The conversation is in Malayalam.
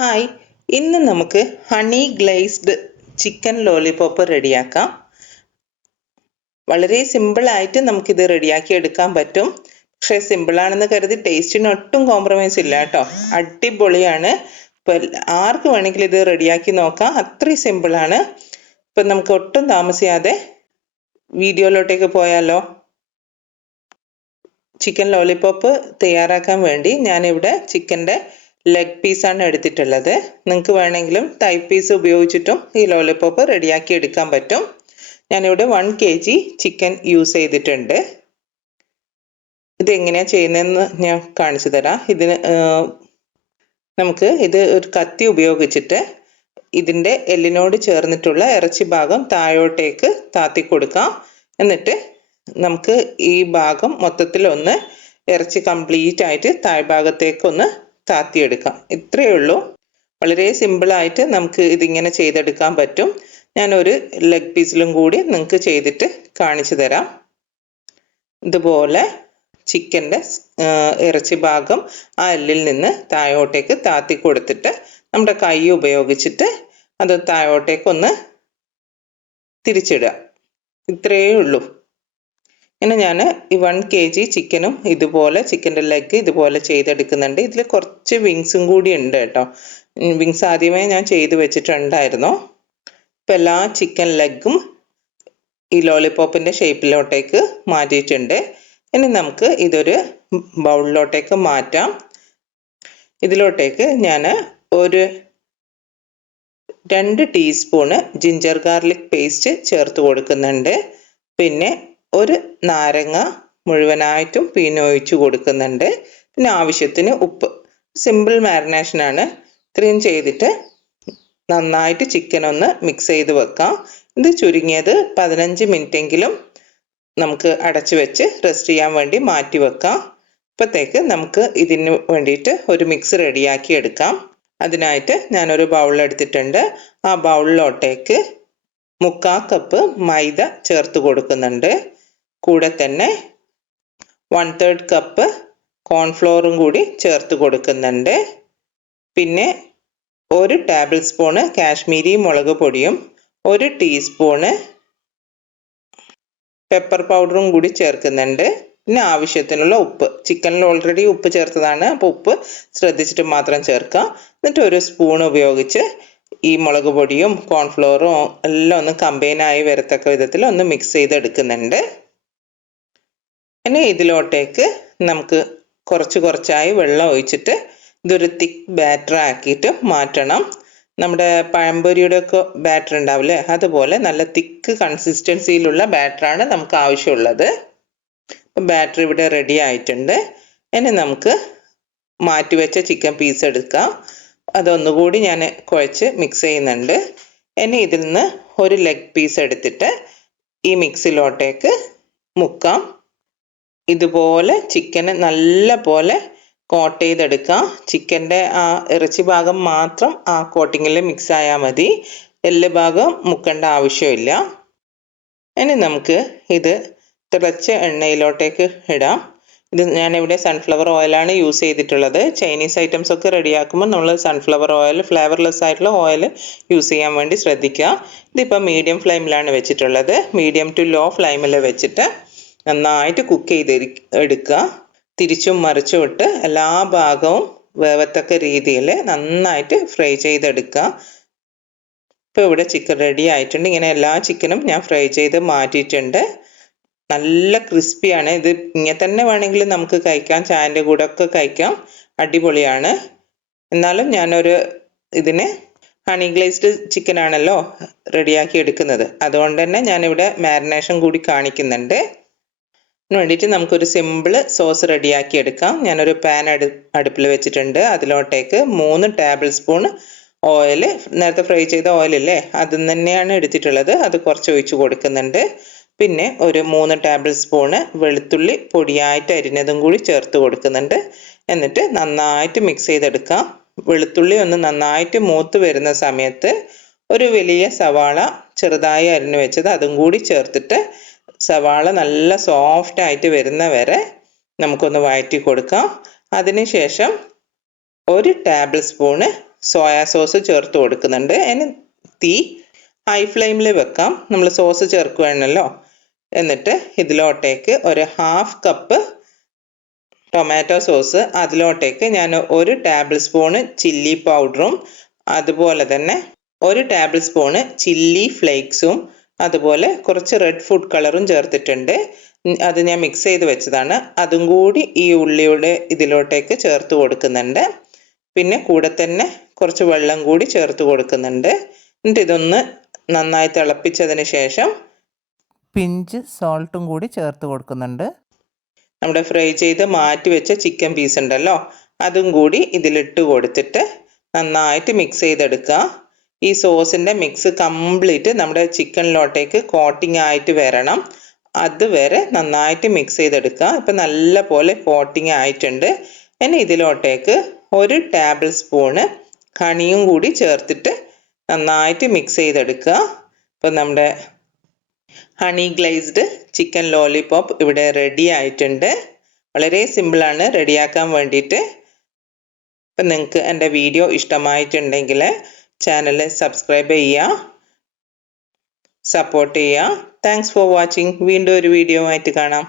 ഹായ്, ഇന്ന് നമുക്ക് ഹണി ഗ്ലേസ്ഡ് ചിക്കൻ ലോലിപോപ്പ് റെഡിയാക്കാം. വളരെ സിമ്പിളായിട്ട് നമുക്കിത് റെഡിയാക്കി എടുക്കാൻ പറ്റും. പക്ഷേ സിമ്പിളാണെന്ന് കരുതി ടേസ്റ്റിന് ഒട്ടും കോംപ്രമൈസ് ഇല്ല കേട്ടോ. അടിപൊളിയാണ്. ഇപ്പം ആർക്ക് വേണമെങ്കിലും ഇത് റെഡിയാക്കി നോക്കാം, അത്രയും സിമ്പിളാണ്. ഇപ്പം നമുക്ക് ഒട്ടും താമസിയാതെ വീഡിയോയിലോട്ടേക്ക് പോയാലോ. ചിക്കൻ ലോലിപോപ്പ് തയ്യാറാക്കാൻ വേണ്ടി ഞാനിവിടെ ചിക്കൻ്റെ ലെഗ് പീസാണ് എടുത്തിട്ടുള്ളത്. നിങ്ങൾക്ക് വേണമെങ്കിലും തൈ പീസ് ഉപയോഗിച്ചിട്ടും ഈ ലോലിപോപ്പ് റെഡിയാക്കി എടുക്കാൻ പറ്റും. ഞാനിവിടെ 1 kg ചിക്കൻ യൂസ് ചെയ്തിട്ടുണ്ട്. ഇതെങ്ങനെയാണ് ചെയ്യുന്നതെന്ന് ഞാൻ കാണിച്ചു തരാം. നമുക്ക് ഇത് ഒരു കത്തി ഉപയോഗിച്ചിട്ട് ഇതിൻ്റെ എല്ലിനോട് ചേർന്നിട്ടുള്ള ഇറച്ചി ഭാഗം താഴോട്ടേക്ക് താത്തി കൊടുക്കാം. എന്നിട്ട് നമുക്ക് ഈ ഭാഗം മൊത്തത്തിൽ ഒന്ന് ഇറച്ചി കംപ്ലീറ്റ് ആയിട്ട് താഴ്ഭാഗത്തേക്ക് ഒന്ന് താത്തിയെടുക്കാം. ഇത്രയേ ഉള്ളൂ. വളരെ സിമ്പിളായിട്ട് നമുക്ക് ഇതിങ്ങനെ ചെയ്തെടുക്കാൻ പറ്റും. ഞാനൊരു ലെഗ് പീസിലും കൂടി നിങ്ങൾക്ക് ചെയ്തിട്ട് കാണിച്ചു തരാം. ഇതുപോലെ ചിക്കൻ്റെ ഇറച്ചി ഭാഗം ആ എല്ലിൽ നിന്ന് താഴോട്ടേക്ക് താത്തി കൊടുത്തിട്ട് നമ്മുടെ കൈ ഉപയോഗിച്ചിട്ട് അത് താഴോട്ടേക്കൊന്ന് തിരിച്ചിടുക. ഇത്രയേ ഉള്ളൂ. ഇനി ഞാൻ ഈ 1 kg ചിക്കനും ഇതുപോലെ ചിക്കൻ്റെ ലെഗ് ഇതുപോലെ ചെയ്തെടുക്കുന്നുണ്ട്. ഇതിൽ കുറച്ച് വിങ്സും കൂടി ഉണ്ട് കേട്ടോ. വിങ്സ് ആദ്യമേ ഞാൻ ചെയ്ത് വെച്ചിട്ടുണ്ടായിരുന്നു. ഇപ്പം എല്ലാ ചിക്കൻ ലെഗും ഈ ലോലിപോപ്പിൻ്റെ ഷേപ്പിലോട്ടേക്ക് മാറ്റിയിട്ടുണ്ട്. ഇനി നമുക്ക് ഇതൊരു ബൗളിലോട്ടേക്ക് മാറ്റാം. ഇതിലോട്ടേക്ക് ഞാൻ ഒരു 2 ടീസ്പൂണ് ജിഞ്ചർ ഗാർലിക് പേസ്റ്റ് ചേർത്ത് കൊടുക്കുന്നുണ്ട്. പിന്നെ ഒരു നാരങ്ങ മുഴുവനായിട്ടും പിഴിഞ്ഞൊഴിച്ച് കൊടുക്കുന്നുണ്ട്. പിന്നെ ആവശ്യത്തിന് ഉപ്പ്. സിമ്പിൾ മാരിനേഷനാണ്. ഇത്രയും ചെയ്തിട്ട് നന്നായിട്ട് ചിക്കൻ ഒന്ന് മിക്സ് ചെയ്ത് വെക്കാം. ഇത് ചുരുങ്ങിയത് 15 മിനിറ്റെങ്കിലും നമുക്ക് അടച്ചു വെച്ച് റെസ്റ്റ് ചെയ്യാൻ വേണ്ടി മാറ്റി വെക്കാം. ഇപ്പോഴത്തേക്ക് നമുക്ക് ഇതിന് വേണ്ടിയിട്ട് ഒരു മിക്സ് റെഡിയാക്കി എടുക്കാം. അതിനായിട്ട് ഞാനൊരു ബൗൾ എടുത്തിട്ടുണ്ട്. ആ ബൗളിലോട്ടേക്ക് 1/4 കപ്പ് മൈദ ചേർത്ത് കൊടുക്കുന്നുണ്ട്. കൂടെ തന്നെ 1/3 കപ്പ് കോൺഫ്ലോറും കൂടി ചേർത്ത് കൊടുക്കുന്നുണ്ട്. പിന്നെ 1 ടേബിൾ സ്പൂണ് കാശ്മീരി മുളക് പൊടിയും 1 ടീസ്പൂണ് പെപ്പർ പൗഡറും കൂടി ചേർക്കുന്നുണ്ട്. പിന്നെ ആവശ്യത്തിനുള്ള ഉപ്പ്. ചിക്കനിൽ ഓൾറെഡി ഉപ്പ് ചേർത്തതാണ്, അപ്പോൾ ഉപ്പ് ശ്രദ്ധിച്ചിട്ട് മാത്രം ചേർക്കുക. എന്നിട്ട് 1 സ്പൂൺ ഉപയോഗിച്ച് ഈ മുളക് പൊടിയും കോൺഫ്ലോറും എല്ലാം ഒന്ന് കമ്പൈനായി വരത്തക്ക വിധത്തിൽ ഒന്ന് മിക്സ് ചെയ്തെടുക്കുന്നുണ്ട്. ഇനി ഇതിലോട്ടേക്ക് നമുക്ക് കുറച്ചായി വെള്ളം ഒഴിച്ചിട്ട് ഇതൊരു തിക്ക് ബാറ്റർ ആക്കിയിട്ട് മാറ്റണം. നമ്മുടെ പഴംപൊരിയുടെ ഒക്കെ ബാറ്റർ ഉണ്ടാവില്ലേ, അതുപോലെ നല്ല തിക്ക് കൺസിസ്റ്റൻസിയിലുള്ള ബാറ്ററാണ് നമുക്ക് ആവശ്യമുള്ളത്. ബാറ്റർ ഇവിടെ റെഡി ആയിട്ടുണ്ട്. ഇനി നമുക്ക് മാറ്റിവെച്ച ചിക്കൻ പീസ് എടുക്കാം. അതൊന്നുകൂടി ഞാൻ കുഴച്ച് മിക്സ് ചെയ്യുന്നുണ്ട്. ഇനി ഇതിൽ നിന്ന് ഒരു ലെഗ് പീസ് എടുത്തിട്ട് ഈ മിക്സിലോട്ടേക്ക് മുക്കാം. ഇതുപോലെ ചിക്കന് നല്ല പോലെ കോട്ട് ചെയ്തെടുക്കാം. ചിക്കൻ്റെ ആ ഇറച്ചി ഭാഗം മാത്രം ആ കോട്ടിങ്ങിൽ മിക്സ് ആയാൽ മതി. എല്ല് ഭാഗം മുക്കേണ്ട ആവശ്യമില്ല. ഇനി നമുക്ക് ഇത് തിളച്ച എണ്ണയിലോട്ടേക്ക് ഇടാം. ഇത് ഞാനിവിടെ സൺഫ്ലവർ ഓയിലാണ് യൂസ് ചെയ്തിട്ടുള്ളത്. ചൈനീസ് ഐറ്റംസ് ഒക്കെ റെഡിയാക്കുമ്പോൾ നമ്മൾ സൺഫ്ലവർ ഓയിൽ, ഫ്ലേവർലെസ് ആയിട്ടുള്ള ഓയിൽ യൂസ് ചെയ്യാൻ വേണ്ടി ശ്രദ്ധിക്കുക. ഇതിപ്പോൾ മീഡിയം ഫ്ലെയിമിലാണ് വെച്ചിട്ടുള്ളത്. മീഡിയം ടു ലോ ഫ്ലെയിമിൽ വെച്ചിട്ട് നന്നായിട്ട് കുക്ക് എടുക്കുക. തിരിച്ചും മറിച്ചും ഇട്ട് എല്ലാ ഭാഗവും വേവത്തക്ക രീതിയിൽ നന്നായിട്ട് ഫ്രൈ ചെയ്തെടുക്കുക. ഇപ്പോൾ ഇവിടെ ചിക്കൻ റെഡി ആയിട്ടുണ്ട്. ഇങ്ങനെ എല്ലാ ചിക്കനും ഞാൻ ഫ്രൈ ചെയ്ത് മാറ്റിയിട്ടുണ്ട്. നല്ല ക്രിസ്പിയാണ്. ഇത് ഇങ്ങനെ തന്നെ വേണമെങ്കിൽ നമുക്ക് കഴിക്കാം, ചായൻ്റെ കൂടെ ഒക്കെ കഴിക്കാം. അടിപൊളിയാണ്. എന്നാലും ഞാനൊരു ഇതിന് ഹണി ഗ്ലേസ്ഡ് ചിക്കൻ ആണല്ലോ റെഡിയാക്കി എടുക്കുന്നത്, അതുകൊണ്ട് തന്നെ ഞാനിവിടെ മാരിനേഷൻ കൂടി കാണിക്കുന്നുണ്ട്. അതിന് വേണ്ടിയിട്ട് നമുക്കൊരു സിമ്പിൾ സോസ് റെഡിയാക്കി എടുക്കാം. ഞാനൊരു പാൻ അടുപ്പിൽ വെച്ചിട്ടുണ്ട്. അതിലോട്ടേക്ക് 3 ടേബിൾ സ്പൂൺ ഓയിൽ, നേരത്തെ ഫ്രൈ ചെയ്ത ഓയിലില്ലേ അത് തന്നെയാണ് എടുത്തിട്ടുള്ളത്, അത് കുറച്ച് ഒഴിച്ച് കൊടുക്കുന്നുണ്ട്. പിന്നെ ഒരു 3 ടേബിൾ സ്പൂണ് വെളുത്തുള്ളി പൊടിയായിട്ട് അരിഞ്ഞതും കൂടി ചേർത്ത് കൊടുക്കുന്നുണ്ട്. എന്നിട്ട് നന്നായിട്ട് മിക്സ് ചെയ്തെടുക്കാം. വെളുത്തുള്ളി ഒന്ന് നന്നായിട്ട് മൂത്ത് വരുന്ന സമയത്ത് ഒരു വലിയ സവാള ചെറുതായി അരിഞ്ഞു വെച്ചത് അതും കൂടി ചേർത്തിട്ട് സവാള നല്ല സോഫ്റ്റ് ആയിട്ട് വരുന്ന വരെ നമുക്കൊന്ന് വഴറ്റി കൊടുക്കാം. അതിനുശേഷം 1 ടേബിൾ സ്പൂണ് സോയാ സോസ് ചേർത്ത് കൊടുക്കുന്നുണ്ട്. അതിന് തീ ഹൈ ഫ്ലെയിമിൽ വെക്കാം, നമ്മൾ സോസ് ചേർക്കുകയാണല്ലോ. എന്നിട്ട് ഇതിലോട്ടേക്ക് ഒരു 1/2 കപ്പ് ടൊമാറ്റോ സോസ്, അതിലോട്ടേക്ക് ഞാൻ 1 ടേബിൾ സ്പൂണ് ചില്ലി പൗഡറും അതുപോലെ തന്നെ 1 ടേബിൾ സ്പൂണ് ചില്ലി ഫ്ലേക്സും അതുപോലെ കുറച്ച് റെഡ് ഫുഡ് കളറും ചേർത്തിട്ടുണ്ട്. അത് ഞാൻ മിക്സ് ചെയ്ത് വെച്ചതാണ്. അതും കൂടി ഈ ഉള്ളിയുടെ ഇതിലോട്ടേക്ക് ചേർത്ത് കൊടുക്കുന്നുണ്ട്. പിന്നെ കൂടെ തന്നെ കുറച്ച് വെള്ളം കൂടി ചേർത്ത് കൊടുക്കുന്നുണ്ട്. എന്നിട്ട് ഇതൊന്ന് നന്നായി തിളപ്പിച്ചതിന് ശേഷം പിഞ്ച് സോൾട്ടും കൂടി ചേർത്ത് കൊടുക്കുന്നുണ്ട്. നമ്മുടെ ഫ്രൈ ചെയ്ത് മാറ്റി വെച്ച ചിക്കൻ പീസ് ഉണ്ടല്ലോ, അതും കൂടി ഇതിലിട്ട് കൊടുത്തിട്ട് നന്നായിട്ട് മിക്സ് ചെയ്തെടുക്കുക. ഈ സോസിൻ്റെ മിക്സ് കംപ്ലീറ്റ് നമ്മുടെ ചിക്കനിലോട്ടേക്ക് കോട്ടിംഗ് ആയിട്ട് വരണം. അതുവരെ നന്നായിട്ട് മിക്സ് ചെയ്തെടുക്കുക. ഇപ്പം നല്ല പോലെ കോട്ടിംഗ് ആയിട്ടുണ്ട്. ഇനി ഇതിലോട്ടേക്ക് 1 ടേബിൾ സ്പൂണ് ഹണിയും കൂടി ചേർത്തിട്ട് നന്നായിട്ട് മിക്സ് ചെയ്തെടുക്കുക. ഇപ്പം നമ്മുടെ ഹണി ഗ്ലേസ്ഡ് ചിക്കൻ ലോലിപോപ്പ് ഇവിടെ റെഡി ആയിട്ടുണ്ട്. വളരെ സിമ്പിളാണ് റെഡിയാക്കാൻ വേണ്ടിയിട്ട്. അപ്പം നിങ്ങൾക്ക് എൻ്റെ വീഡിയോ ഇഷ്ടമായിട്ടുണ്ടെങ്കിൽ ചാനൽ സബ്സ്ക്രൈബ് ചെയ്യുക, സപ്പോർട്ട് ചെയ്യുക. Thanks for watching. വീണ്ടും ഒരു വീഡിയോ ആയിട്ട് കാണാം.